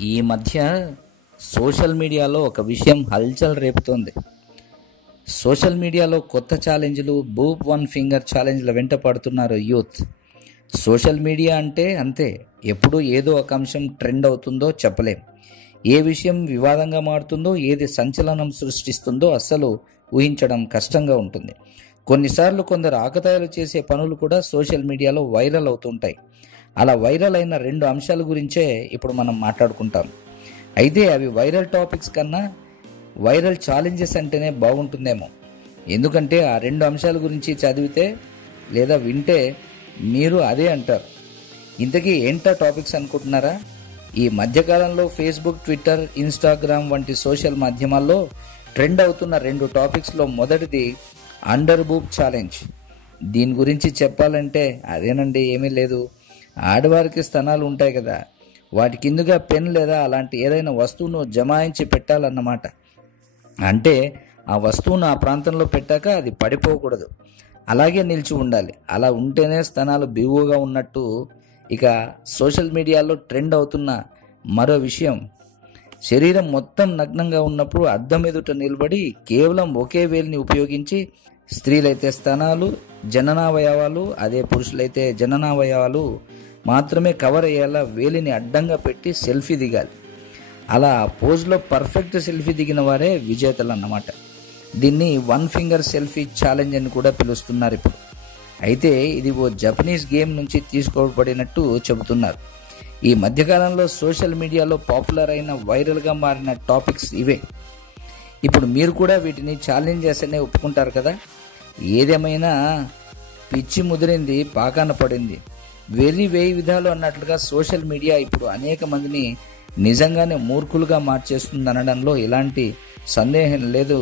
ఈ మధ్య సోషల్ మీడియాలో ఒక విషయం హల్చల్ రేపుతోంది. సోషల్ మీడియాలో కొత్త ఛాలెంజ్లు బూప్ వన్ ఫింగర్ ఛాలెంజ్ల వెంట పడుతున్నారు యూత్. సోషల్ మీడియా అంటే అంతే ఎప్పుడు ఏదో ఒక అంశం ట్రెండ్ అవుతుందో చెప్పలేం. ఏ విషయం వివాదంగా మారుతుందో ఏది సంచలనం సృష్టిస్తుందో అస్సలు ఊహించడం కష్టంగా ఉంటుంది. కొన్నిసార్లు కొందరు ఆకతాయిలు చేసే పనులు కూడా సోషల్ మీడియాలో వైరల్ అవుతుంటాయి. అలా వైరల్ అయిన రెండు అంశాల గురించే ఇప్పుడు మనం మాట్లాడుకుంటాం. అయితే అవి వైరల్ టాపిక్స్ కన్నా వైరల్ ఛాలెంజెస్ అంటేనే బాగుంటుందేమో. ఎందుకంటే ఆ రెండు అంశాల గురించి చదివితే లేదా వింటే మీరు అదే అంటారు. ఇంతకీ ఏంటా టాపిక్స్ అనుకుంటున్నారా? ఈ మధ్యకాలంలో ఫేస్బుక్ ట్విట్టర్ ఇన్స్టాగ్రామ్ వంటి సోషల్ మాధ్యమాల్లో ట్రెండ్ అవుతున్న రెండు టాపిక్స్లో మొదటిది అండర్ బూప్ ఛాలెంజ్. దీని గురించి చెప్పాలంటే అదేనండి ఏమీ లేదు. ఆడవారికి స్థనాలు ఉంటాయి కదా. వాటి కిందుగా పెన్ లేదా అలాంటి ఏదైనా వస్తువును జమాయించి పెట్టాలన్నమాట. అంటే ఆ వస్తువును ఆ ప్రాంతంలో పెట్టాక అది పడిపోకూడదు. అలాగే నిలిచి ఉండాలి. అలా ఉంటేనే స్థనాలు బిగువుగా ఉన్నట్టు ఇక సోషల్ మీడియాలో ట్రెండ్ అవుతున్న మరో విషయం. శరీరం మొత్తం నగ్నంగా ఉన్నప్పుడు అద్దం ఎదుట నిలబడి కేవలం ఒకే వేలిని ఉపయోగించి స్త్రీలైతే స్తనాలు జననావయవాలు అదే పురుషులైతే జననావయవాలు మాత్రమే కవర్ అయ్యేలా వేలిని అడ్డంగా పెట్టి సెల్ఫీ దిగాలి. అలా పోజ్లో పర్ఫెక్ట్ సెల్ఫీ దిగిన వారే విజేతలు అన్నమాట దీన్ని వన్ ఫింగర్ సెల్ఫీ ఛాలెంజ్ అని కూడా పిలుస్తున్నారు ఇప్పుడు. అయితే ఇది ఓ జపనీస్ గేమ్ నుంచి తీసుకోబడినట్టు చెబుతున్నారు. ఈ మధ్యకాలంలో సోషల్ మీడియాలో పాపులర్ అయిన వైరల్గా మారిన టాపిక్స్ ఇవే. ఇప్పుడు మీరు కూడా వీటిని ఛాలెంజెస్ అనే ఒప్పుకుంటారు కదా. ఏదేమైనా పిచ్చి ముదిరింది పాకాన పడింది. వెర్రి వేయి విధాలు అన్నట్లుగా సోషల్ మీడియా ఇప్పుడు అనేక మందిని నిజంగానే మూర్ఖులుగా మార్చేస్తుంది అనడంలో ఎలాంటి సందేహం లేదు.